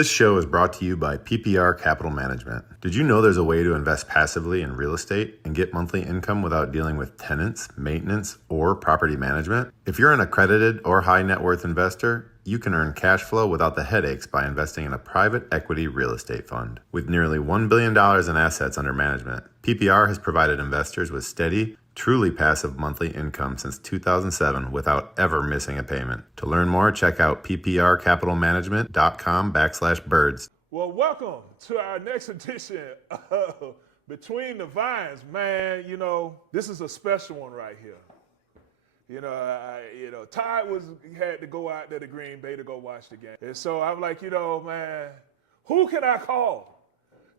This show is brought to you by PPR Capital Management. Did you know there's a way to invest passively in real estate and get monthly income without dealing with tenants, maintenance, or property management? If you're an accredited or high net worth investor, you can earn cash flow without the headaches by investing in a private equity real estate fund. With nearly $1 billion in assets under management, PPR has provided investors with steady, truly passive monthly income since 2007 without ever missing a payment. To learn more, check out pprcapitalmanagement.com/birds. Well, welcome to our next edition of Between the Vines, man. You know, this is a special one right here. Ty had to go out there to Green Bay to go watch the game. And so I'm like, man, who can I call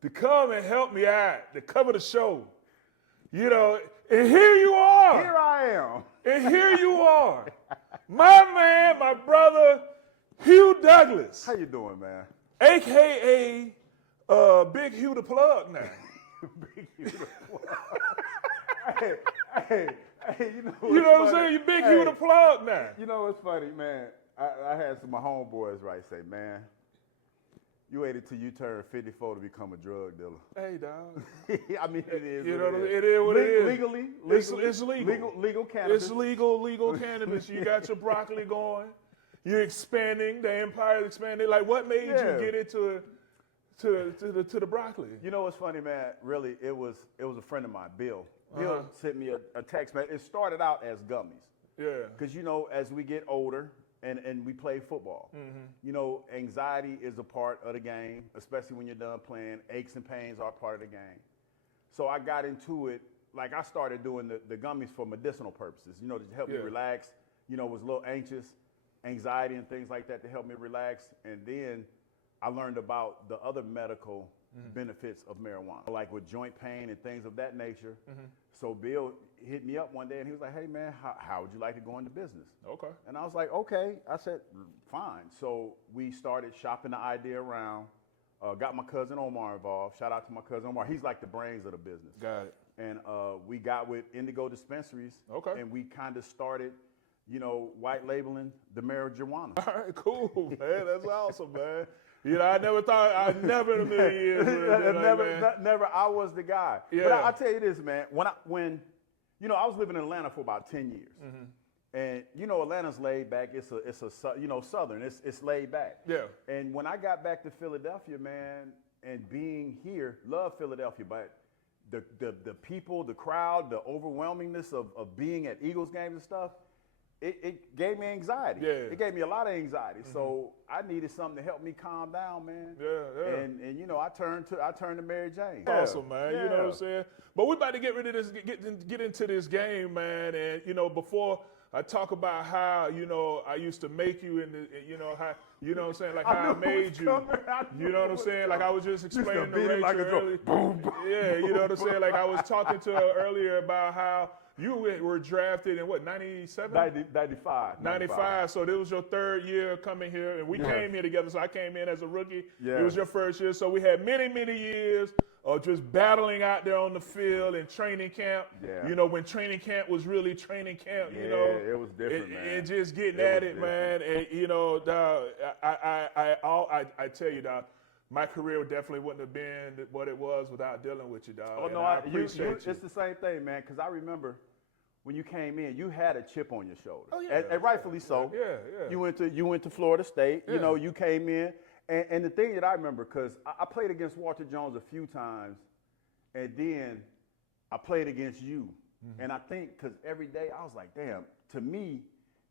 to come and help me out, to cover the show? And here you are. Here I am. And here you are. My man, my brother, Hugh Douglas. How you doing, man? AKA Big Hugh the Plug now. Big Hugh the Plug. hey, you know what I'm saying? You Big Hugh the Plug now. You know what's funny, man? I had some of my homeboys say, man, you waited till you turn 54 to become a drug dealer. Hey, dog. I mean, it is. It is what it is. Legally, it's legal. Legal cannabis. It's legal cannabis. You got your broccoli going. You're expanding. The empire is expanding. Like, what made you get into the broccoli? You know what's funny, man? Really, it was a friend of mine, Bill. Bill sent me a text, man. It started out as gummies. Yeah. Because, as we get older, and we play football. Mm-hmm. Anxiety is a part of the game, especially when you're done playing. Aches and pains are part of the game. So I got into it, like I started doing the gummies for medicinal purposes, to help me relax, was a little anxious, anxiety and things like that to help me relax. And then I learned about the other medical benefits of marijuana, like with joint pain and things of that nature. Mm-hmm. So Bill hit me up one day and he was like, hey man, how would you like to go into business? Okay. And I was like, okay. I said, fine. So we started shopping the idea around, got my cousin Omar involved. Shout out to my cousin Omar. He's like the brains of the business. Got it. And we got with Indigo Dispensaries. Okay. And we kind of started, white labeling the marijuana. All right, cool, man. That's awesome, man. I never in a million years. Never. I was the guy. Yeah. But I'll tell you this, man. When I was living in Atlanta for about 10 years. Mm-hmm. And, Atlanta's laid back. It's a Southern. It's laid back. Yeah. And when I got back to Philadelphia, man, and being here, love Philadelphia, but the people, the crowd, the overwhelmingness of being at Eagles games and stuff, it gave me anxiety. Yeah. It gave me a lot of anxiety. Mm-hmm. So I needed something to help me calm down, man. Yeah. And I turned to Mary Jane. Awesome, man. Yeah. You know what I'm saying? But we're about to get rid of this, get into this game, man. And before I talk about how I used to make you, and how what I'm saying, like how I made you. You know what I'm saying? Like I was just explaining to Rachel earlier. Yeah, you know what I'm saying? Like I was talking to her earlier about how you were drafted in what, 97? 95. So this was your third year coming here, and we came here together. So I came in as a rookie. Yeah. It was your first year. So we had many, many years of just battling out there on the field in training camp. Yeah. When training camp was really training camp, it was different, man. And just getting at it, man. And, I tell you, dog, my career definitely wouldn't have been what it was without dealing with you, dog. Oh, no, I appreciate you. It's the same thing, man, because I remember when you came in, you had a chip on your shoulder. Oh, yeah. And rightfully so. Yeah. You went to Florida State. Yeah. You came in. And the thing that I remember, because I played against Walter Jones a few times, and then I played against you. Mm-hmm. And I think, because every day I was like, damn, to me,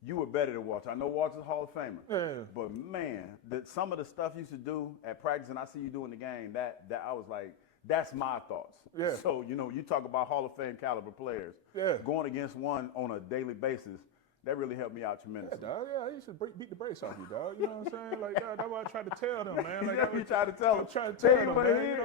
you were better than Walter. I know Walter's a Hall of Famer. Yeah. But, man, some of the stuff you used to do at practice, and I see you do in the game, that I was like, that's my thoughts. Yeah. So, you talk about Hall of Fame caliber players. Yeah. Going against one on a daily basis, that really helped me out tremendously. Yeah, dog. Yeah, I used to beat the brakes off you, dog. You know what I'm saying? Like, dog, that's what I tried to tell them, man. Like, you tried to tell them. I'm trying to tell them, man.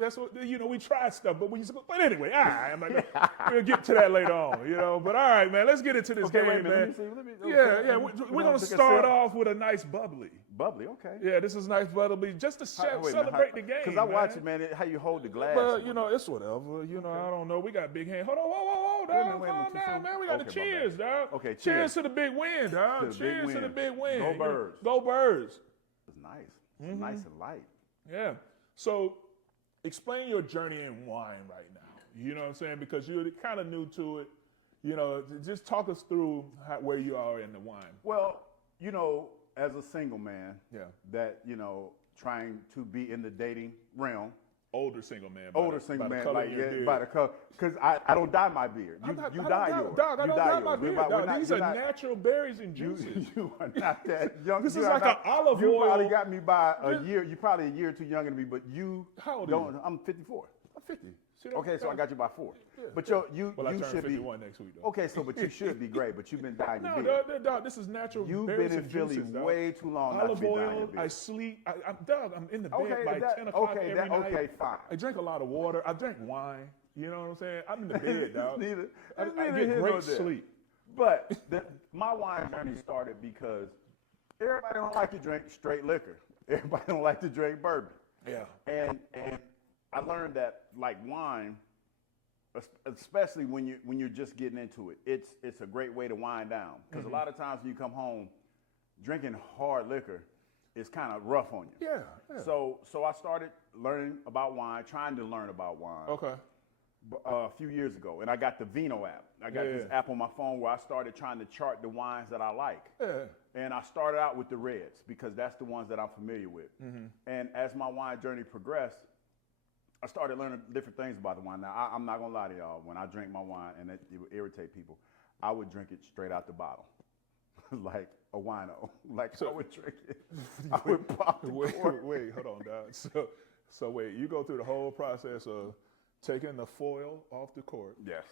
That's what, we try stuff, but but anyway, all right, I'm like, we'll get to that later on, But all right, man, let's get into this game, man. Let me see. We're going to start off with a nice bubbly. Bubbly, okay. Yeah, this is nice bubbly, just to celebrate the game, because I watch it, man, how you hold the glass. But, it's whatever. I don't know. We got big hands. Hold on, whoa, dog. Calm down, man. We got the cheers, dog. Okay, cheers to the big win, dog. Cheers to the big win. Go Birds. Go Birds. nice. It's nice and light. Yeah. So explain your journey in wine right now. You know what I'm saying? Because you're kind of new to it. You know, just talk us through where you are in the wine. Well, you know, as a single man, Yeah. that, you know, trying to be in the dating realm. Older single man. Like, yeah, by the color. Because I don't dye my beard. You dye yours. Dog, I don't dye my yours. beard. Dog. These are natural berries and juices. You are not that young. This is like an olive oil. You probably got me by a year. You're probably a year or two younger than me, but you How old don't. are you? I'm 54. I'm 50. Okay, so I got you by 4. Yeah. But you I turn should 51 be next week, though. Okay, so but you should be great. But you've been dyeing your No, beard. dog, this is natural You've berries been in and Philly juices, dog. way too long. Not to Olive be dyeing your oil. beard. I sleep. I'm in the bed Okay, by 10 o'clock every night. Okay, fine. I drink a lot of water. I drink wine. You know what I'm saying? I'm in the bed, dog. Neither. I neither get here great nor there. sleep. But my wine journey started because everybody don't like to drink straight liquor. Everybody don't like to drink bourbon. Yeah. And I learned that like wine, especially when you're just getting into it, it's a great way to wind down. Because a lot of times when you come home, drinking hard liquor is kind of rough on you. Yeah. So I started learning about wine, trying to learn about wine. Okay. A few years ago, and I got the Vino app. I got this app on my phone where I started trying to chart the wines that I like. Yeah. And I started out with the reds because that's the ones that I'm familiar with. And as my wine journey progressed, I started learning different things about the wine. Now, I'm not gonna lie to y'all. When I drink my wine, and it would irritate people, I would drink it straight out the bottle, like a wino. Like I would drink it. I would pop the cork. Wait, hold on, dog. So wait, you go through the whole process of taking the foil off the cork. Yes.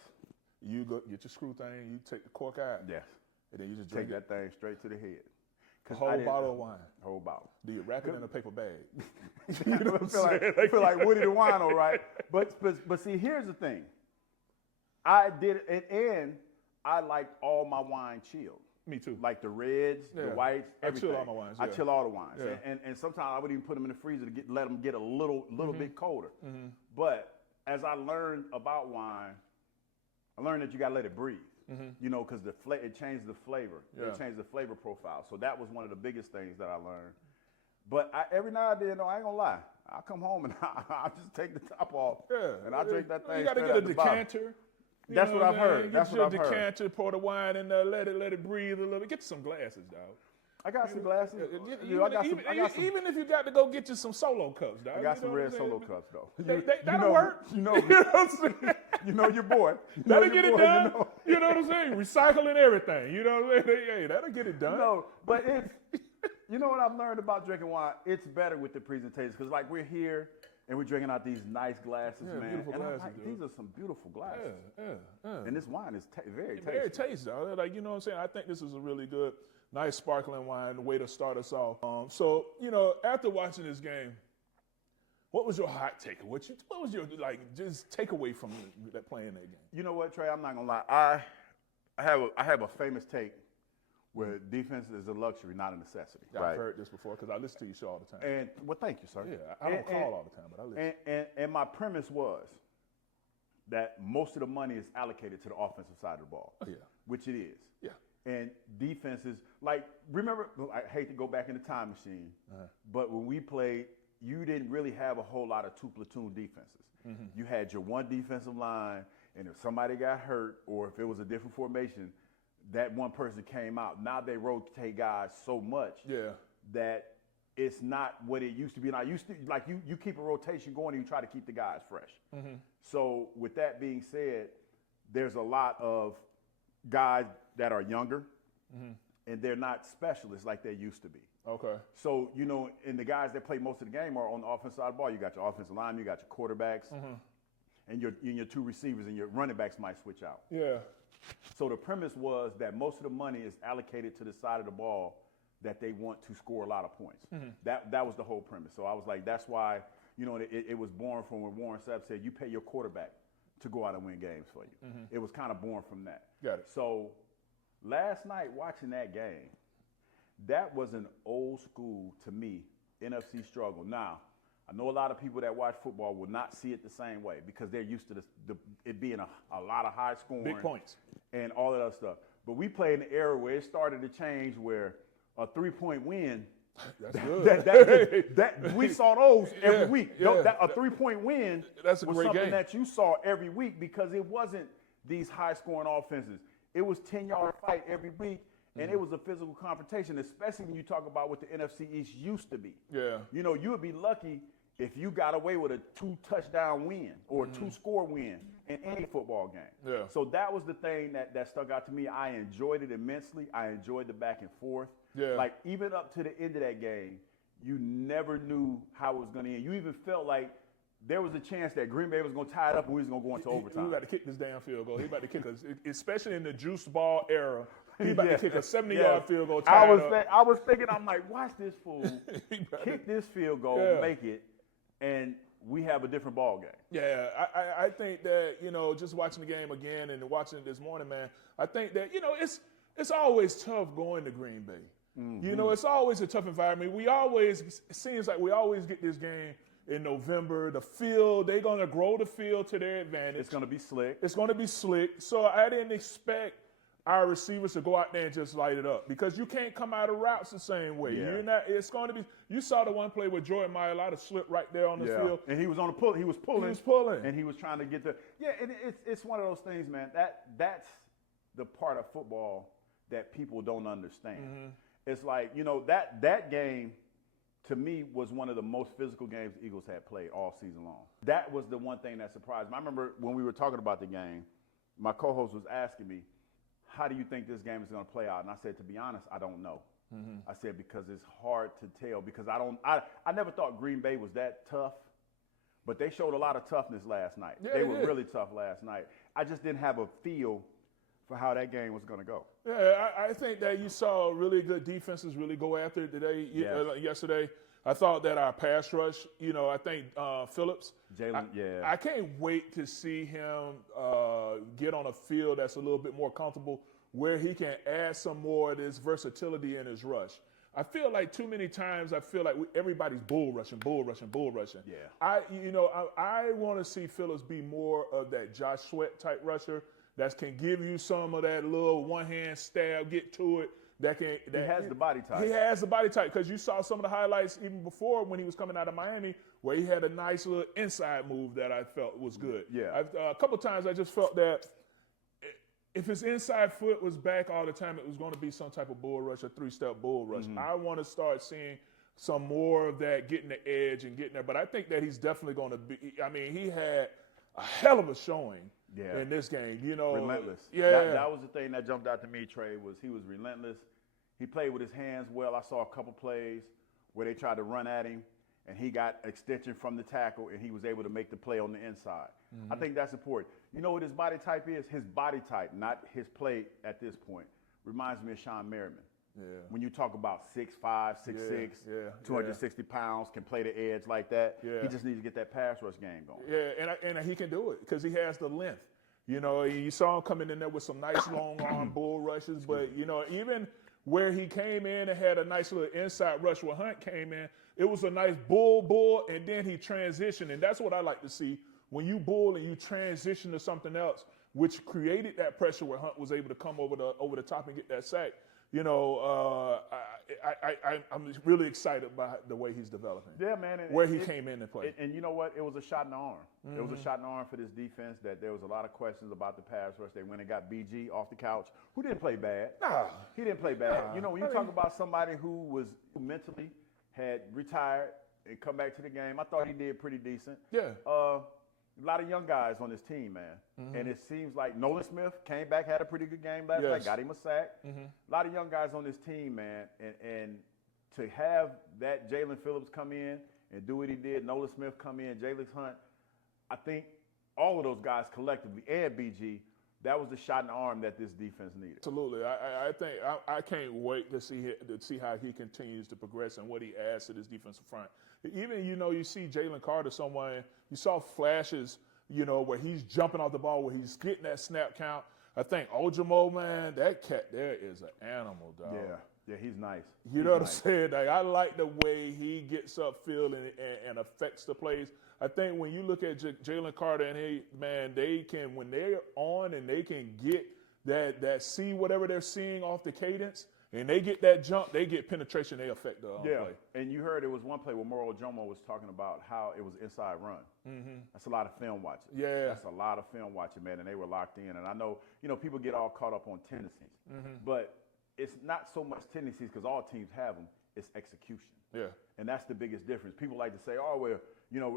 You go get your screw thing. You take the cork out. Yes. And then you just drink that thing straight to the head. Whole bottle of wine. Whole bottle. Do you wrap it in a paper bag? You know what I'm saying? I feel like Woody the Wino, right? But see, here's the thing. I did it, and I liked all my wine chilled. Me too. Like the reds, the whites, everything. I chill all my wines. I chill all the wines. Yeah. And sometimes I would even put them in the freezer to let them get a little bit colder. But as I learned about wine, I learned that you got to let it breathe. You know, because it changed the flavor. Yeah. It changed the flavor profile. So that was one of the biggest things that I learned. But every now and then, I ain't gonna lie, I come home and I just take the top off. Yeah. And I drink that thing. You got to get a decanter. That's what I've heard. Get your decanter, pour the wine in there, let it breathe a little bit. Get you some glasses, dog. I got some glasses. Even if you got to go get you some solo cups, dog. I got some red solo cups, though. That'll work. You know, you know what I'm saying? You know your boy. That'll get it done. You know what I'm saying? Recycling everything. You know what I'm saying? Hey, that'll get it done. No, but you know what I've learned about drinking wine? It's better with the presentations because, like, we're here and we're drinking out these nice glasses, man. Beautiful and glasses, these are some beautiful glasses. Yeah. And this wine is very tasty. Very tasty, dog. Like, you know what I'm saying? I think this is a really good, nice sparkling wine, way to start us off. So, you know, after watching this game, what was your hot take? What was your just takeaway from playing that game? You know what, Trey? I'm not gonna lie. I have a famous take where defense is a luxury, not a necessity. Yeah, right? I've heard this before because I listen to your show all the time. And well, thank you, sir. Yeah, I don't call all the time, but I listen. And my premise was that most of the money is allocated to the offensive side of the ball. Yeah. Which it is. Yeah. And defenses, remember, I hate to go back in the time machine, but when we played, you didn't really have a whole lot of two platoon defenses. You had your one defensive line, and if somebody got hurt or if it was a different formation, that one person came out. Now they rotate guys so much that it's not what it used to be. And I used to, you keep a rotation going and you try to keep the guys fresh. So with that being said, there's a lot of guys that are younger, and they're not specialists like they used to be. Okay. So, you know, and the guys that play most of the game are on the offensive side of the ball. You got your offensive line, you got your quarterbacks, and your two receivers, and your running backs might switch out. Yeah. So the premise was that most of the money is allocated to the side of the ball that they want to score a lot of points. That was the whole premise. So I was like, that's why, you know, it was born from when Warren Sapp said, you pay your quarterback to go out and win games for you. It was kind of born from that. Got it. So last night watching that game, that was an old school, to me, NFC struggle. Now, I know a lot of people that watch football will not see it the same way because they're used to it being a lot of high scoring. Big points. And all that other stuff. But we play in an era where it started to change where a 3-point win That's good. We saw those every week. Yeah. A 3-point win That's a was great something game. that you saw every week because it wasn't these high-scoring offenses. It was 10-yard fight every week, and it was a physical confrontation, especially when you talk about what the NFC East used to be. Yeah. You know, you would be lucky if you got away with a 2-touchdown win or a 2-score win in any football game. Yeah. So that was the thing that stuck out to me. I enjoyed it immensely. I enjoyed the back and forth. Yeah. Like, even up to the end of that game, you never knew how it was going to end. You even felt like there was a chance that Green Bay was going to tie it up and we was going to go into overtime. He about to kick this damn field goal. He about to kick us, especially in the juice ball era. He about to kick a 70-yard field goal. I was thinking, I'm like, watch this fool kick this field goal, make it, and we have a different ball game. Yeah, I think that, you know, just watching the game again and watching it this morning, man, I think that, you know, it's always tough going to Green Bay. Mm-hmm. You know, it's always a tough environment. It seems like we always get this game in November. The field, they're going to grow the field to their advantage. It's going to be slick. It's going to be slick. So I didn't expect our receivers to go out there and just light it up because you can't come out of routes the same way. Yeah. It's going to be. You saw the one play where Jordan Mailata slipped right there on the field, and he was on the pull. He was pulling. And he was trying to get the. Yeah, and it's one of those things, man. That's the part of football that people don't understand. Mm-hmm. It's like, you know, that game to me was one of the most physical games the Eagles had played all season long. That was the one thing that surprised me. I remember when we were talking about the game, my co-host was asking me, how do you think this game is going to play out? And I said, to be honest, I don't know. Mm-hmm. I said, because it's hard to tell because I never thought Green Bay was that tough, but they showed a lot of toughness last night. Yeah, they were really tough last night. I just didn't have a feel for how that game was going to go. Yeah, I think that you saw really good defenses really go after it today. Yesterday. I thought that our pass rush, you know, I think Phillips. Jalen, I can't wait to see him get on a field that's a little bit more comfortable where he can add some more of this versatility in his rush. I feel like too many times everybody's bull rushing. Yeah. I want to see Phillips be more of that Josh Sweat type rusher that can give you some of that little one-hand stab, get to it. He has the body type. He has the body type because you saw some of the highlights even before when he was coming out of Miami where he had a nice little inside move that I felt was good. Yeah. A couple of times I just felt that if his inside foot was back all the time, it was going to be some type of bull rush, a 3-step bull rush. Mm-hmm. I want to start seeing some more of that, getting the edge and getting there. But I think that he's definitely going to be – I mean, he had a hell of a showing. In this game, you know. Relentless. Yeah. That was the thing that jumped out to me, Trey, was he was relentless. He played with his hands well. I saw a couple plays where they tried to run at him, and he got extension from the tackle, and he was able to make the play on the inside. Mm-hmm. I think that's important. You know what his body type is? His body type, not his play at this point, reminds me of Sean Merriman. Yeah. When you talk about 6'5", 6'6", 260 pounds, can play the edge like that, he just needs to get that pass rush game going. Yeah, and he can do it because he has the length. You know, you saw him coming in there with some nice long arm bull rushes, but, you know, even where he came in and had a nice little inside rush where Hunt came in, it was a nice bull, and then he transitioned, and that's what I like to see. When you bull and you transition to something else, which created that pressure where Hunt was able to come over the top and get that sack. You know, I'm really excited about the way he's developing. Yeah, man. Where he came in and played. And you know what? It was a shot in the arm. Mm-hmm. It was a shot in the arm for this defense that there was a lot of questions about the pass rush. They went and got BG off the couch, who didn't play bad. Nah. He didn't play bad. You know, when you talk about somebody who mentally had retired and come back to the game, I thought he did pretty decent. Yeah. A lot of young guys on this team, man. Mm-hmm. And it seems like Nolan Smith came back, had a pretty good game last night, got him a sack. Mm-hmm. A lot of young guys on this team, man. And to have that Jalen Phillips come in and do what he did, Nolan Smith come in, Jalen Hunt, I think all of those guys collectively, and BG, that was the shot in the arm that this defense needed. Absolutely. I think I can't wait to see how he continues to progress and what he adds to this defensive front. Even, you know, you see Jalen Carter somewhere, you saw flashes, you know, where he's jumping off the ball, where he's getting that snap count. I think Ojimo, man, that cat there is an animal, dog. Yeah, he's nice. You know what I'm saying? Like, I like the way he gets upfield and affects the plays. I think when you look at Jalen Carter and they can, when they're on and they can get that see whatever they're seeing off the cadence And they get that jump, they get penetration, they affect the play. And you heard it was one play where Moriglione was talking about how it was inside run. That's a lot of film watching. Yeah. That's a lot of film watching, man, and they were locked in. And I know, people get all caught up on tendencies. But it's not so much tendencies because all teams have them. It's execution. Yeah. And that's the biggest difference. People like to say, oh, well,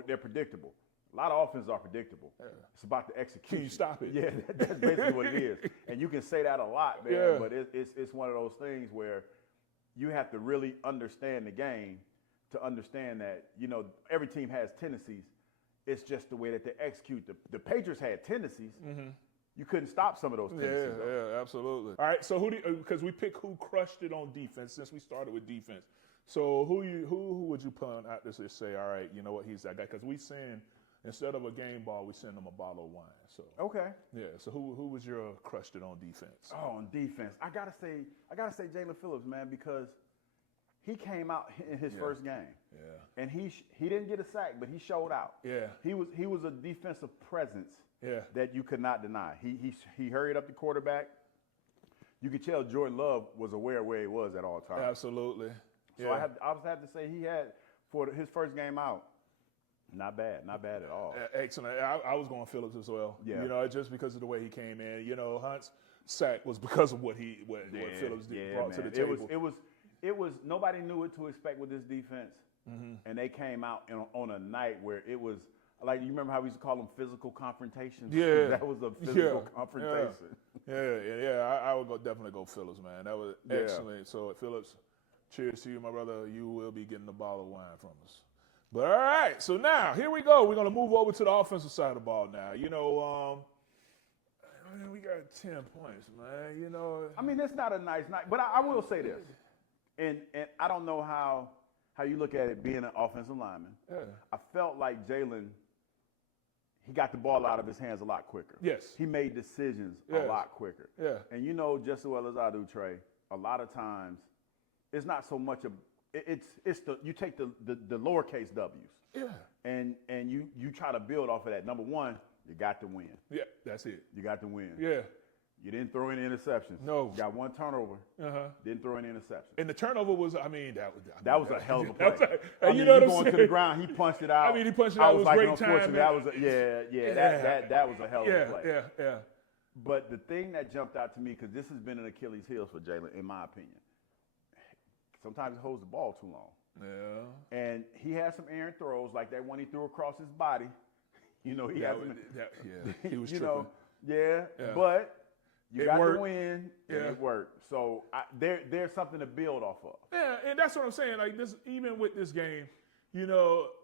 they're predictable. A lot of offenses are predictable. Yeah. It's about the execution. Can you stop it? Yeah, that's basically what it is. And you can say that a lot, man, but it's one of those things where you have to really understand the game to understand that, every team has tendencies. It's just the way that they execute. The Patriots had tendencies. You couldn't stop some of those tendencies. Yeah, absolutely. All right, so because we pick who crushed it on defense since we started with defense. So who would you put out this and say, all right, you know what, he's that guy? Because we send, instead of a game ball, we send them a bottle of wine. So okay. Yeah. So who was your crushed it on defense? Oh, on defense, I gotta say Jalen Phillips, man, because he came out in his first game. Yeah. And he didn't get a sack, but he showed out. Yeah. He was a defensive presence. Yeah. That you could not deny. He hurried up the quarterback. You could tell Jordan Love was aware of where he was at all times. Absolutely. So I have to say he had, for his first game out, not bad at all. Excellent. I was going Phillips as well. Yeah. Just because of the way he came in. Hunt's sack was because of what Phillips brought to the table. It was nobody knew what to expect with this defense, and they came out on a night where it was like, you remember how we used to call them physical confrontations? Yeah, that was a physical confrontation. Yeah. I would definitely go Phillips, man. That was excellent. So Phillips, cheers to you, my brother. You will be getting a bottle of wine from us. But all right, so now here we go. We're gonna move over to the offensive side of the ball now. We got 10 points, man. I mean, it's not a nice night, but I will say this, and I don't know how you look at it being an offensive lineman. Yeah. I felt like Jalen, he got the ball out of his hands a lot quicker. Yes. He made decisions a lot quicker. Yeah. And just as well as I do, Trey, a lot of times it's not so much you take the lowercase W's. Yeah. And you try to build off of that. Number one, you got to win. Yeah, that's it. You got to win. Yeah. You didn't throw any interceptions. No. You got one turnover. Didn't throw any interceptions. And the turnover was, that was a hell of a play. You know what I'm going saying? To the ground, he punched it out. He punched it out. It was great time. That was that was a hell of a play. Yeah. But the thing that jumped out to me, because this has been an Achilles heel for Jalen, in my opinion, sometimes he holds the ball too long. Yeah. And he had some errant throws, like that one he threw across his body. He was tripping. But you got to win, and it worked. So there's something to build off of. Yeah, and that's what I'm saying. Like this, even with this game,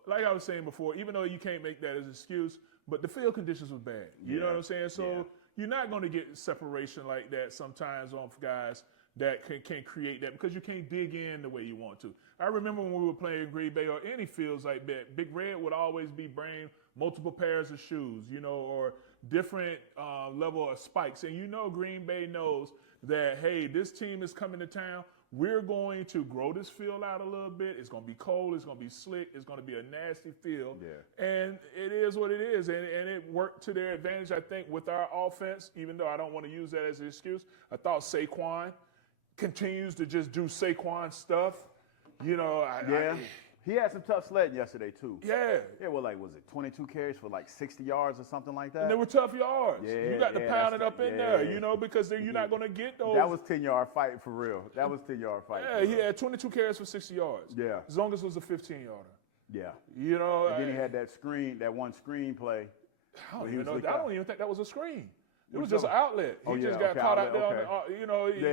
like I was saying before, even though you can't make that as an excuse, but the field conditions was bad. You know what I'm saying? So you're not going to get separation like that sometimes on guys that can create that because you can't dig in the way you want to. I remember when we were playing Green Bay or any fields like that, Big Red would always be bringing multiple pairs of shoes, or different level of spikes. And Green Bay knows that, hey, this team is coming to town. We're going to grow this field out a little bit. It's going to be cold. It's going to be slick. It's going to be a nasty field. Yeah. And it is what it is. And it worked to their advantage, I think, with our offense, even though I don't want to use that as an excuse. I thought Saquon continues to just do Saquon stuff. He had some tough sledding yesterday, too. Yeah. Yeah, well, was it 22 carries for 60 yards or something like that? And they were tough yards. Yeah, you got to pound it up in there, because you're not going to get those. That was 10-yard fight for real. That was 10-yard fight. Yeah, he had 22 carries for 60 yards. Yeah. As long as it was a 15-yarder. Yeah. And then he had that one screen play. I don't even think that was a screen. It was just an outlet. He just got caught out there.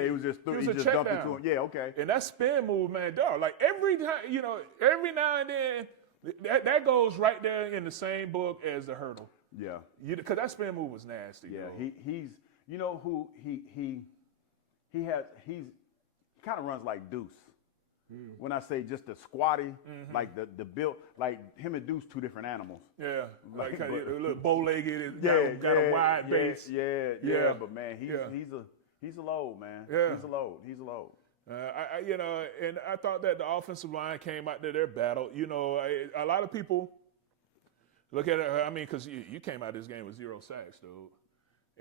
He was just dumped into him. Yeah, okay. And that spin move, man, dog. Like every time, every now and then, that goes right there in the same book as the hurdle. Yeah. Because that spin move was nasty. Yeah. He's kind of runs like Deuce. When I say just the squatty, like the build, like him and Deuce, two different animals. Yeah, like a little bow-legged, got a wide base. Yeah. But man, he's a load, man. Yeah. He's a load. And I thought that the offensive line came out there, their battle. A lot of people look at it. I mean, because you came out of this game with 0 sacks, dude.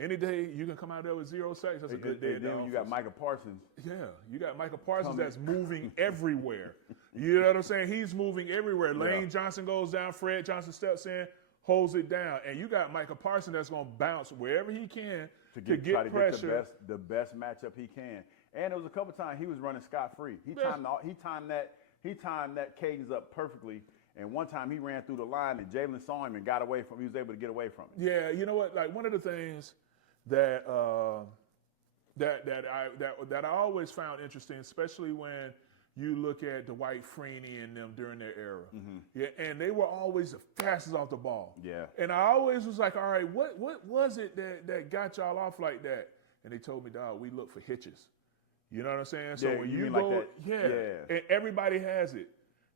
Any day you can come out there with 0 sacks, that's a good day. And then you got Micah Parsons. Yeah, you got Micah Parsons that's moving everywhere. You know what I'm saying? He's moving everywhere. Lane Johnson goes down, Fred Johnson steps in, holds it down, and you got Micah Parsons that's going to bounce wherever he can to get pressure. To get the best matchup he can. And there was a couple times he was running scot-free. He timed that cadence up perfectly. And one time he ran through the line and Jalen saw him and got away from him. He was able to get away from it. Yeah, you know what? Like one of the things that I always found interesting, especially when you look at Dwight Freeney and them during their era. Mm-hmm. Yeah, and they were always the fastest off the ball. Yeah. And I always was like, all right, what was it that got y'all off like that? And they told me, dog, we look for hitches. You know what I'm saying? So when you go, like that? And everybody has it.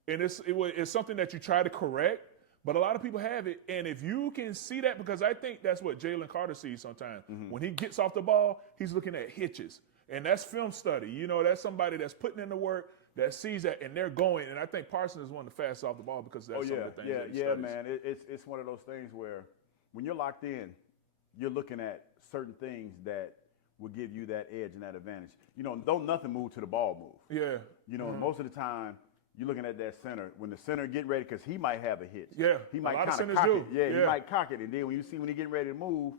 And it's something that you try to correct, but a lot of people have it. And if you can see that, because I think that's what Jalen Carter sees sometimes. Mm-hmm. When he gets off the ball, he's looking at hitches. And that's film study. You know, that's somebody that's putting in the work, that sees that, and they're going. And I think Parsons is one of the fastest off the ball because that's some of the things that he studies. Man. It's one of those things where when you're locked in, you're looking at certain things that will give you that edge and that advantage. You know, don't nothing move to the ball move. Yeah. You know, most of the time, you're looking at that center. When the center get ready, because he might have a hitch. Yeah, he might kind of cock it. Yeah, he might cock it. And then when you see when he getting ready to move,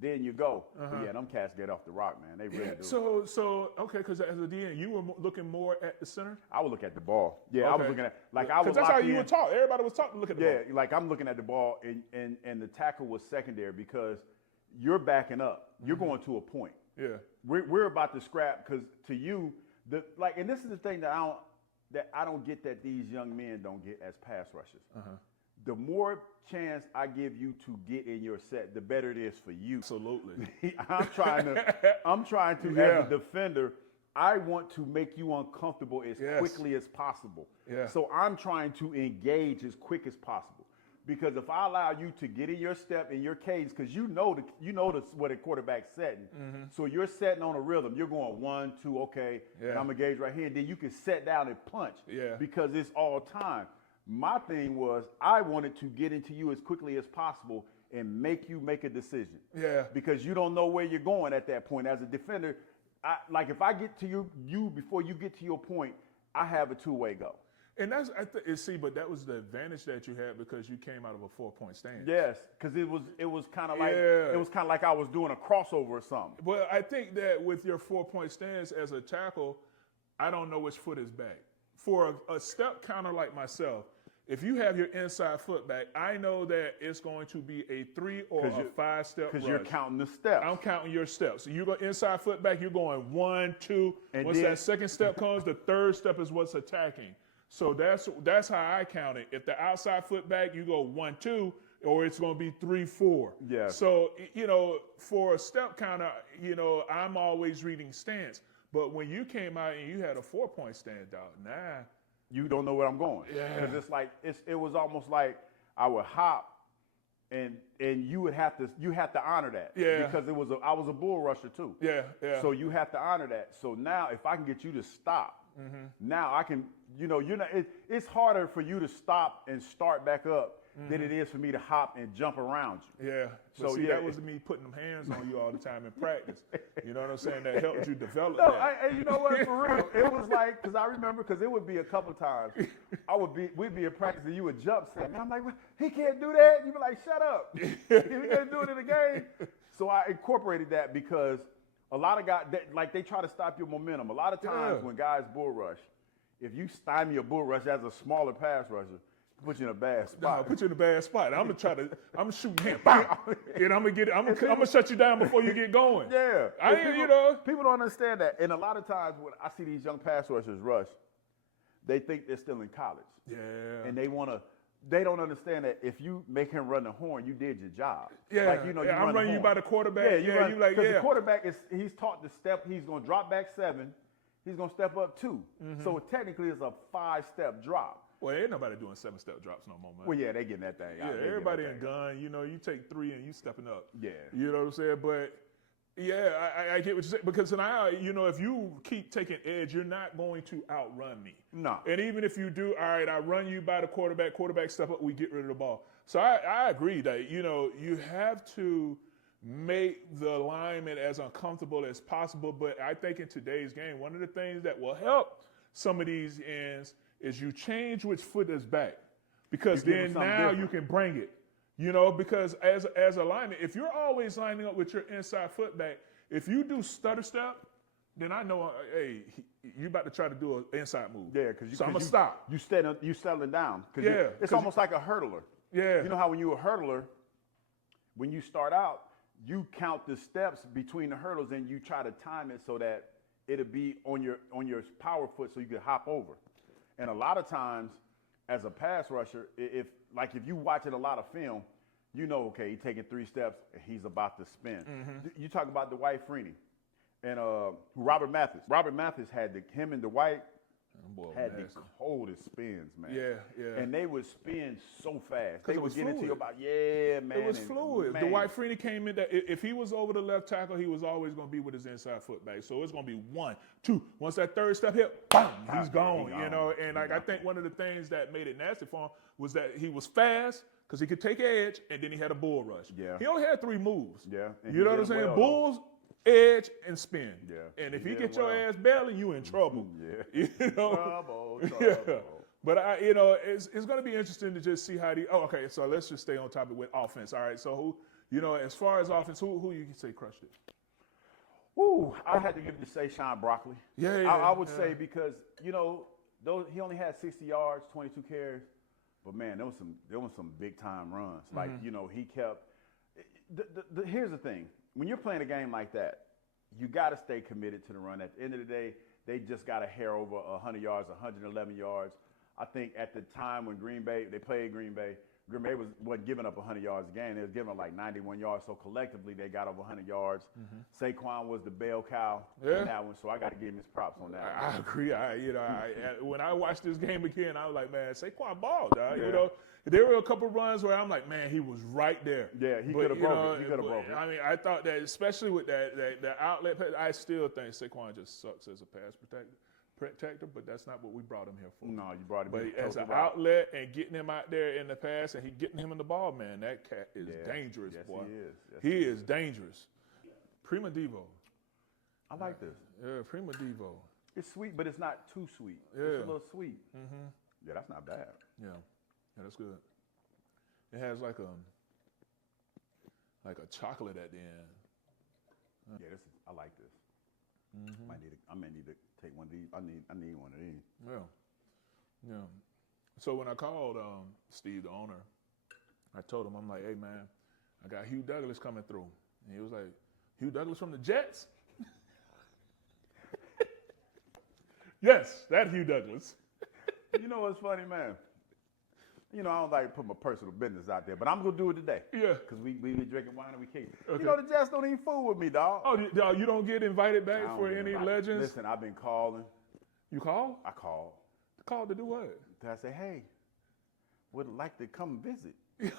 then you go. But yeah, them cats get off the rock, man. They really do. So okay, because as a DN, you were looking more at the center? I would look at the ball. Yeah, okay. I was looking at, like I was because that's how you would talk. Everybody was talking, look at the ball. Yeah, like I'm looking at the ball, and the tackle was secondary because you're backing up. You're going to a point. Yeah. We're about to scrap because to you, and this is the thing that I don't get that these young men don't get as pass rushers. The more chance I give you to get in your set, the better it is for you. Absolutely. I'm trying to as a defender, I want to make you uncomfortable as quickly as possible. Yeah. So I'm trying to engage as quick as possible. Because if I allow you to get in your step in your cadence, because you know what a quarterback's setting, so you're setting on a rhythm. You're going 1, 2, okay, and I'm engaged right here. And then you can set down and punch because it's all time. My thing was I wanted to get into you as quickly as possible and make you make a decision. Yeah. Because you don't know where you're going at that point. As a defender, if I get to you before you get to your point, I have a two-way go. And that's but that was the advantage that you had because you came out of a 4-point stance. Yes, because it was kind of like I was doing a crossover or something. Well, I think that with your 4-point stance as a tackle, I don't know which foot is back. For a step counter like myself, if you have your inside foot back, I know that it's going to be a 3 or a 5-step rush. Because you're counting the steps. I'm counting your steps. So you go inside foot back, you're going 1, 2. And once that second step comes, the third step is what's attacking. So that's how I count it. If the outside foot back, you go 1, 2, or it's going to be 3, 4. Yeah. So, for a step counter, I'm always reading stance. But when you came out and you had a 4-point stance, dog, you don't know where I'm going. Yeah. Because it was almost like I would hop, and you have to honor that. Yeah. Because I was a bull rusher too. Yeah. Yeah. So you have to honor that. So now if I can get you to stop. Now I can, it's harder for you to stop and start back up than it is for me to hop and jump around you. Yeah. So that was me putting them hands on you all the time in practice. You know what I'm saying? That helped you develop that. You know what? For real, it was like, because I remember, because it would be a couple times, we'd be in practice and you would jump set. And I'm like, well, he can't do that. You'd be like, shut up. He can't do it in the game. So I incorporated that because a lot of guys, they try to stop your momentum. A lot of times when guys bull rush, if you stymie a bull rush as a smaller pass rusher, put you in a bad spot. No, put you in a bad spot. I'm gonna shoot him, and I'm gonna shut you down before you get going. Yeah, people don't understand that. And a lot of times when I see these young pass rushers rush, they think they're still in college. Yeah, and they don't understand that if you make him run the horn, you did your job. Yeah, I'm running you by the quarterback. Because the quarterback he's taught to step. He's gonna drop back 7. He's gonna step up 2. So technically, it's a 5-step drop. Well, ain't nobody doing 7-step drops no more, man. Well, yeah, they getting that thing. Yeah, everybody in gun. You take 3 and you stepping up. Yeah. You know what I'm saying? But yeah, I get what you're saying. Because now, if you keep taking edge, you're not going to outrun me. No. And even if you do, all right, I run you by the quarterback step up, we get rid of the ball. So I agree that, you have to make the lineman as uncomfortable as possible. But I think in today's game, one of the things that will help some of these ends is you change which foot is back, because then now you can bring it. You know, because as a lineman, if you're always lining up with your inside foot back, if you do stutter step, then I know, hey, you about to try to do an inside move. Yeah, because I'm gonna stop. You settling down. It's almost like a hurdler. Yeah. You know how when you're a hurdler, when you start out, you count the steps between the hurdles and you try to time it so that it'll be on your power foot so you can hop over. And a lot of times, as a pass rusher, if you watching a lot of film, you know, okay, he's taking 3 steps and he's about to spin. Mm-hmm. You talk about Dwight Freeney and Robert Mathis. Robert Mathis had him and Dwight had the coldest spins, man. Yeah. And they would spin so fast. They would get into you about, man. It was fluid. Dwight Freeney came in, if he was over the left tackle, he was always going to be with his inside foot back. So it's going to be 1, 2. Once that third step hit, boom, he's gone. You know, and I think one of the things that made it nasty for him was that he was fast because he could take edge, and then he had a bull rush. Yeah. He only had 3 moves. Yeah. You know what I'm saying? Well, bulls, edge, and spin. Yeah. And if he get your ass belly, you in trouble. Yeah. You know? Trouble. Yeah. But it's going to be interesting to just see how okay, so let's just stay on topic with offense. All right, so who, as far as offense, who you can say crushed it? Ooh, I had to give it to Saquon Barkley. Yeah. I would say because, he only had 60 yards, 22 carries, but man, there was some big time runs. Like, he kept, here's the thing. When you're playing a game like that, you got to stay committed to the run. At the end of the day, they just got a hair over 100 yards, 111 yards. I think at the time when they played Green Bay wasn't giving up 100 yards a game. They was giving up like 91 yards. So collectively, they got over 100 yards. Mm-hmm. Saquon was the bell cow in that one. So I got to give him his props on that. I agree. When I watched this game again, I was like, man, Saquon balled, dog. Yeah. There were a couple runs where I'm like, man, he was right there. Yeah, he could have broken it. He could have broken it. I mean, I thought that, especially with the outlet, I still think Saquon just sucks as a pass protector, but that's not what we brought him here for. No, you brought him here. But as an outlet and getting him out there in the pass and getting him in the ball, man, that cat is dangerous, boy. He is. Yes, he is dangerous. Primitivo. I like this. Yeah, Primitivo. It's sweet, but it's not too sweet. Yeah. It's a little sweet. Mm-hmm. Yeah, that's not bad. Yeah, that's good. It has like a chocolate at the end. Yeah, I like this. Mm-hmm. I may need to take one of these. I need one of these. Yeah. So when I called Steve, the owner, I told him, I'm like, hey man, I got Hugh Douglas coming through. And he was like, Hugh Douglas from the Jets? Yes, that Hugh Douglas. You know what's funny, man? I don't like to put my personal business out there, but I'm going to do it today. Yeah. Because we be drinking wine and we keep. Okay. The Jets don't even fool with me, dog. Oh, you don't get invited back for any legends? Listen, I've been calling. You call? I called. Called to do what? I say, hey, would like to come visit.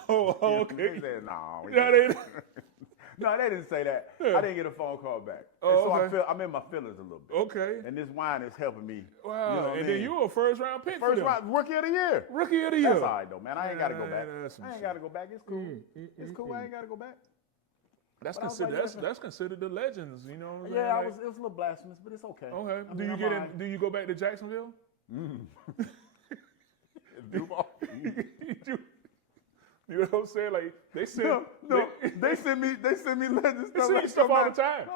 Oh, okay. They said, no. No, they didn't say that. Yeah. I didn't get a phone call back. Oh, and so I'm in my feelings a little bit. Okay. And this wine is helping me. Wow. Then you were a first-round pick for them. Rookie of the year. Rookie of the year. That's all right, though, man. I ain't got to go back. I ain't got to go back. It's cool. It's cool. I ain't got to go back. That's considered the legends, you know what I'm saying? It was a little blasphemous, but it's okay. Okay. Do you go back to Jacksonville? Duval. You know what I'm saying? Like they send they send me legends stuff. They send stuff all the time.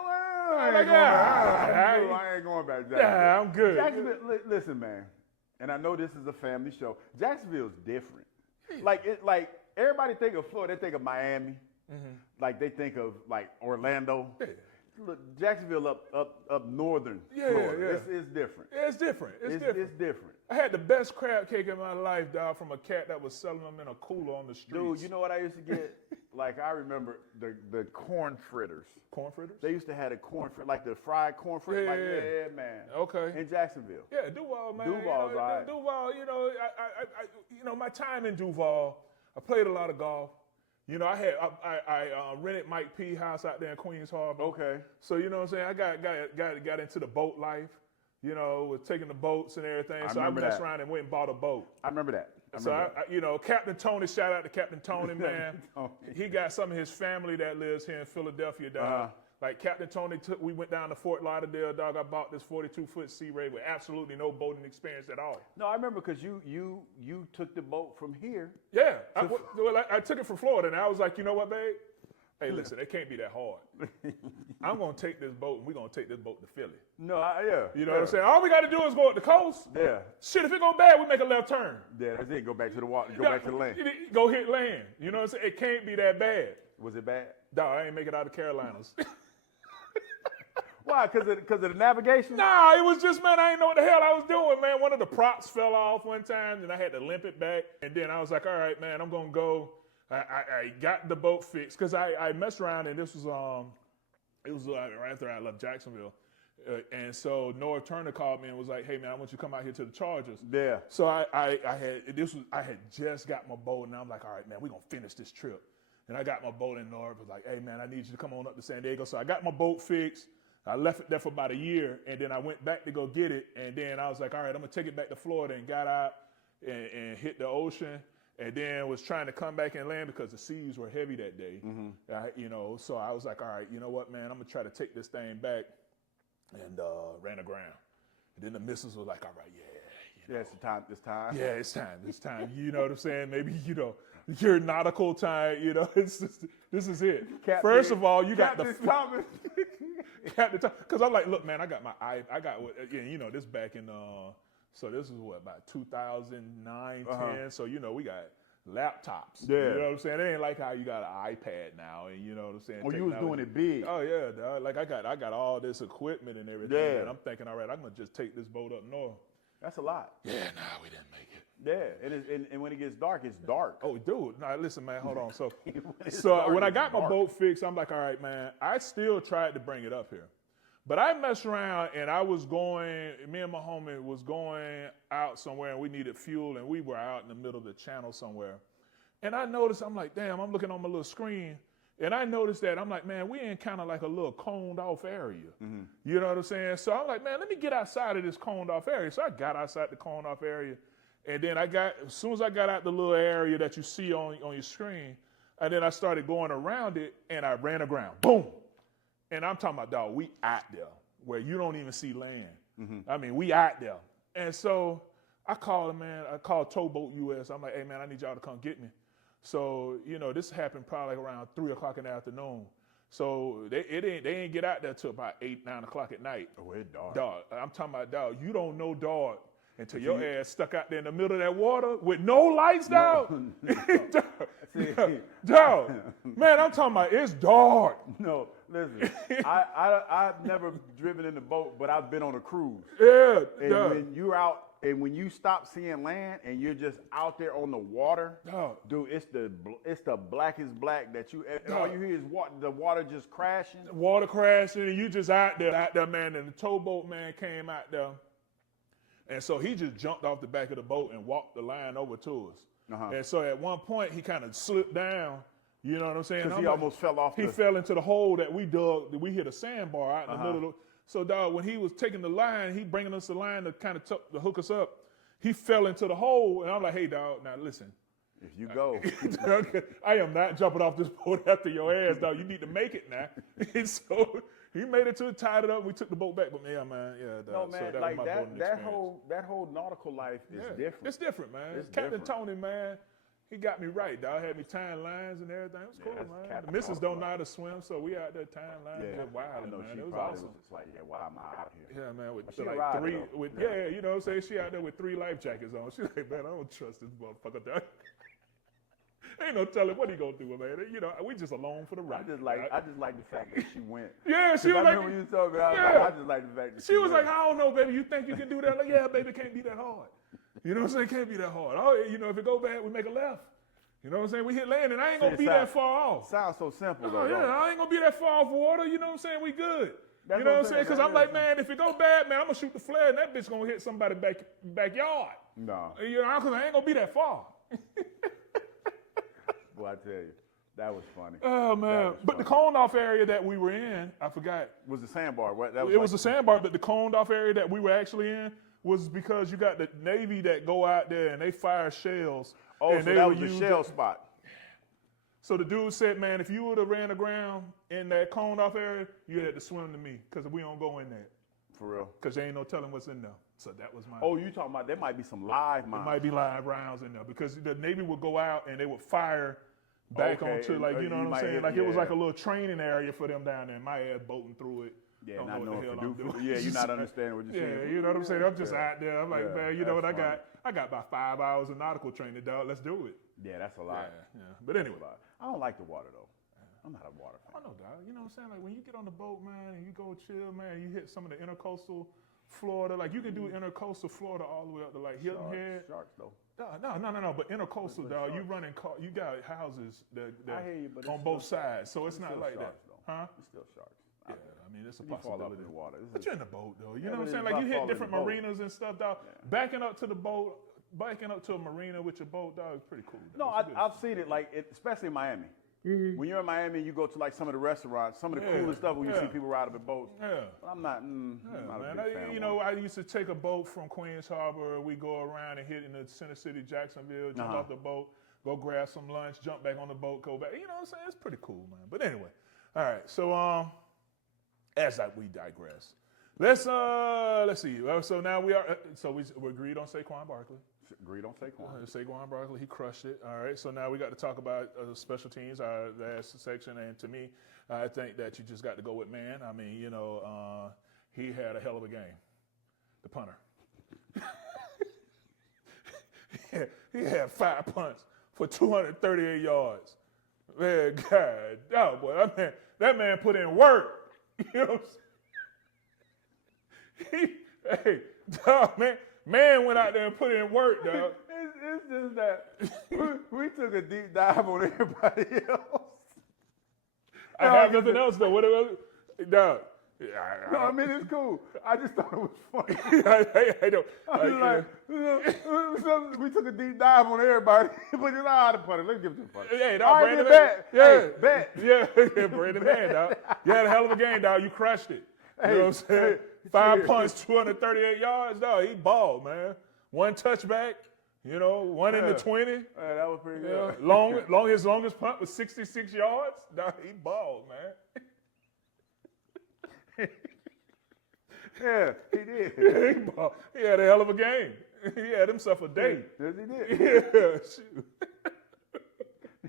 I ain't going back to Jacksonville. Yeah, I'm good. Jacksonville, listen, man. And I know this is a family show. Jacksonville's different. Like everybody think of Florida, they think of Miami. Mm-hmm. Like they think of like Orlando. Yeah. Look, Jacksonville up northern Florida. Yeah. It's different. Yeah, it's different. It's different. I had the best crab cake in my life, dog, from a cat that was selling them in a cooler on the streets. Dude, you know what I used to get? Like I remember the corn fritters. Corn fritters? They used to have the corn fritters, like the fried corn fritters. Yeah, man. Okay. In Jacksonville. Yeah, Duval, man. Duval's right. Duval, I my time in Duval, I played a lot of golf. I rented Mike P. house out there in Queens Harbor. Okay. So you know what I'm saying? I got into the boat life. was taking the boats and everything. So I remember messed that. around and went and bought a boat. I remember that. Captain Tony, shout out to Captain Tony, man. He got some of his family that lives here in Philadelphia, dog. Like Captain Tony we went down to Fort Lauderdale, dog. I bought this 42-foot Sea Ray with absolutely no boating experience at all. No, I remember because you took the boat from here. Yeah, I took it from Florida, and I was like, you know what, babe? Hey, listen, it can't be that hard. I'm going to take this boat, and we're going to take this boat to Philly. No, yeah. You know what I'm saying? All we got to do is go up the coast. Yeah. Shit, if it go bad, we make a left turn. Yeah, that's it. Go back to the water. Go back to the land. Go hit land. You know what I'm saying? It can't be that bad. Was it bad? Dog, I ain't make it out of Carolinas. Why? Because of the navigation? Nah, it was just, man, I didn't know what the hell I was doing, man. One of the props fell off one time, and I had to limp it back. And then I was like, all right, man, I'm going to go. I got the boat fixed because I messed around, and this was right after I left Jacksonville. And so Noah Turner called me and was like, hey, man, I want you to come out here to the Chargers. Yeah. So I had just got my boat, and I'm like, all right, man, we're going to finish this trip. And I got my boat, and Noah was like, hey, man, I need you to come on up to San Diego. So I got my boat fixed. I left it there for about a year, and then I went back to go get it. And then I was like, all right, I'm going to take it back to Florida, and got out and hit the ocean. And then was trying to come back and land because the seas were heavy that day. So I was like, all right, you know what, man, I'm going to try to take this thing back, and ran aground. And then the missus was like, all right, Yeah, it's time. Yeah, it's time. You know what I'm saying? Maybe, your nautical time, this is it. Captain, First of all, you got Captain the Thomas. Captain Thomas. Because I'm like, look, man, I got this back in, so this is what, about 2009, 10. So, we got laptops. Yeah. You know what I'm saying? It ain't like how you got an iPad now, and you know what I'm saying? Oh, you was doing it big. Oh, yeah, dog. Like I got all this equipment and everything. Yeah. And I'm thinking, all right, I'm going to just take this boat up north. That's a lot. Yeah, nah, we didn't make it. Yeah, and when it gets dark, it's dark. Oh, dude. Nah, listen, man, hold on. So, dark, when I it's got my dark. boat fixed, I'm like, all right, man, I still tried to bring it up here. But I messed around, and me and my homie was going out somewhere, and we needed fuel, and we were out in the middle of the channel somewhere. And I noticed, I'm like, damn, I'm looking on my little screen, and I noticed that, I'm like, man, we in kind of like a little coned off area. You know what I'm saying? So I'm like, man, let me get outside of this coned off area. So I got outside the coned off area, and then as soon as I got out the little area that you see on your screen, and then I started going around it, and I ran aground. Boom! And I'm talking about, dog, we out there where you don't even see land. I mean, we out there. And so I called Towboat US. I'm like, hey, man, I need y'all to come get me. So, this happened probably around 3 o'clock in the afternoon. So they ain't get out there till about 8, 9 o'clock at night. Oh, it's dark. Dog, I'm talking about, dog, you don't know, dog, until your ass stuck out there in the middle of that water with no lights, dog. Dog, man, I'm talking about it's dark. No, listen, I've never driven in a boat, but I've been on a cruise. Yeah, And dog. when you're out, and when you stop seeing land, and you're just out there on the water, Dog. dude, it's the blackest black that and all you hear is the water just crashing. Water crashing, and you just out there, man. And the towboat man came out there, and so he just jumped off the back of the boat and walked the line over to us. And so at one point he kind of slipped down. You know what I'm saying? Because he almost fell off. He fell into the hole that we dug. We hit a sandbar out in the middle of the. So, dog, when he was taking the line, he bringing us the line to kind of to hook us up. He fell into the hole, and I'm like, hey, dog, now listen. If you go. I am not jumping off this boat after your ass, dog. You need to make it now. And so he made it to it, tied it up, and we took the boat back. But, yeah, man, yeah, dog. No, man, so like that whole nautical life is different. It's different, man. It's Captain different. Tony, man. He got me right, dog. Had me tying lines and everything. It was cool, man. Captain The missus Tony. don't know how to swim, so we out there tying lines. Yeah, Just wilding, I know man. she It was probably awesome. was just like, yeah, why am I out here? Yeah, man. With she like arrived, three, though. you know what I'm saying? She out there with 3 life jackets on. She's like, man, I don't trust this motherfucker, dog. Ain't no telling what he gonna do, man. We just along for the ride. I just like the fact that she went. Yeah, she was like, when you talking about, yeah. I just like the fact that she was like, I don't know, baby. You think you can do that? Like, yeah, baby, it can't be that hard. You know what I'm saying? It can't be that hard. Oh, if it go bad, we make a left. You know what I'm saying? We hit land, and I ain't gonna be that far off. Sounds so simple, though. Oh, yeah, I ain't gonna be that far off water. You know what I'm saying? We good. That's you know what what I'm saying? Because I'm like, saying. man, if it go bad, man, I'm gonna shoot the flare, and that bitch gonna hit somebody backyard. No. Because I ain't gonna be that far. Boy, I tell you. That was funny. Oh man! But the coned off area that we were in, I forgot. Was the sandbar? What? That was it was the sandbar, but the coned off area that we were actually in was because you got the Navy that go out there and they fire shells. Oh, and so that was the shell spot. So the dude said, man, if you would have ran aground in that coned off area, you had to swim to me because we don't go in there. For real? Because there ain't no telling what's in there. So that was my. Oh, you talking about there might be some live mines. There might be live rounds in there because the Navy would go out and they would fire back onto, like, you know what I'm saying? Like, it was like a little training area for them down there. My ass boating through it. Yeah, don't not know what the knowing hell for I'm doing. Yeah, you're not understanding what you're saying. Yeah, you know what I'm saying? I'm just out there. I'm like, man, you know what? funny. I got about 5 hours of nautical training, dog. Let's do it. Yeah, that's a lot. Yeah. But anyway. I don't like the water, though. I'm not a water fan. I know, dog. You know what I'm saying? Like, when you get on the boat, man, and you go chill, man, you hit some of the intercoastal Florida. Like, you can do intercoastal Florida all the way up to, like, Hilton Head. Sharks, though. No. But intercoastal, dog, you running you got houses that I hear you, but on both sides, so it's not like sharks, that. Though. Huh? It's still sharks. Yeah, I mean, it's a You fall possibility. up in the water. But you're in the boat, though. You know what I'm but saying? it's Like, you about hit falling different in the boat. marinas and stuff, dog. Yeah. Backing up to the boat, backing up to a marina with your boat, dog, is pretty cool. No, I've seen it, like, especially in Miami. Mm-hmm. When you're in Miami, you go to, like, some of the restaurants, some of the coolest stuff when you see people ride up in boats. Yeah. But I'm not, not a Man, big fan you of know, one. I used to take a boat from Queens Harbor. We go around and hit in the Center City, Jacksonville, jump off the boat, go grab some lunch, jump back on the boat, go back. You know what I'm saying? It's pretty cool, man. But anyway, all right. So we digress. Let's see. So now we agreed on Saquon Barkley. Agreed on Saquon. Saquon Barkley, he crushed it. All right, so now we got to talk about special teams, our last section. And to me, I think that you just got to go with man. I mean, you know, he had a hell of a game, the punter. he had 5 punts for 238 yards. Man, God, oh boy, that man put in work. You know what I'm saying? Hey, dog, man went out there and put in work, dog. It's just that we took a deep dive on everybody else. I have nothing else though. What else? Dog. No, I mean, it's cool. I just thought it was funny. I don't. I was like, we took a deep dive on everybody, but you know how to put it. Let's give it to the punter. Yeah, dog, All right, Brandon bet. Yeah, Hey, bet. Yeah, Brandon Man, dog. You had a hell of a game, dog. You crushed it. You know what I'm saying? 5 punts, 238 yards, dog. He balled, man. 1 touchback, you know, 1 in the 20. That was pretty good. His longest punt was 66 yards. Dog, he balled, man. Yeah, he did. He had a hell of a game. He had himself a day. Yes, he did. Yeah, shoot.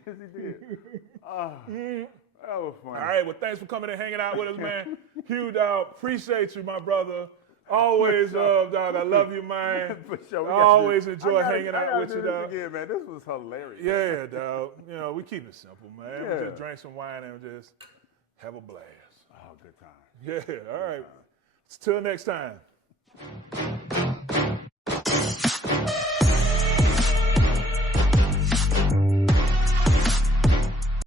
Yes, he did. That was funny. All right, well, thanks for coming and hanging out with us, man. Hugh, dog, appreciate you, my brother. Always love, dog. I love you, man. For sure. I always enjoy hanging out with you, dog. Again, man. This was hilarious. Yeah, dog. You know, we keep it simple, man. Yeah. We just drink some wine and just have a blast. Oh, good time. Yeah, all right. Till next time.